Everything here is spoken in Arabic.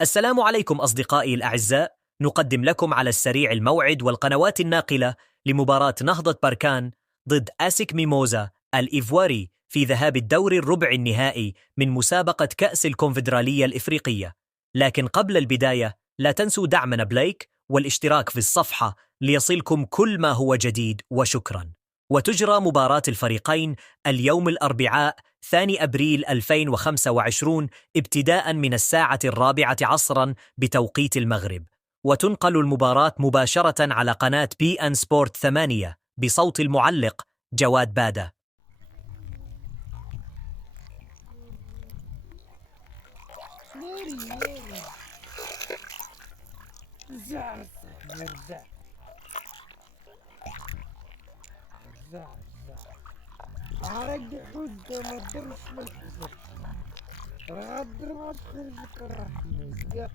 السلام عليكم أصدقائي الأعزاء. نقدم لكم على السريع الموعد والقنوات الناقلة لمباراة نهضة بركان ضد أسيك ميموزا الإيفواري في ذهاب الدور الربع النهائي من مسابقة كأس الكونفدرالية الإفريقية. لكن قبل البداية لا تنسوا دعمنا بلايك والاشتراك في الصفحة ليصلكم كل ما هو جديد، وشكرا. وتجرى مباراة الفريقين اليوم الأربعاء 2 أبريل 2025 ابتداء من الساعة 4 عصرا بتوقيت المغرب، وتنقل المباراة مباشرة على قناة بي أن سبورت 8 بصوت المعلق جواد بادة. عرق حد ما درش من الحزب غدر ما تخرجك الرحمة يا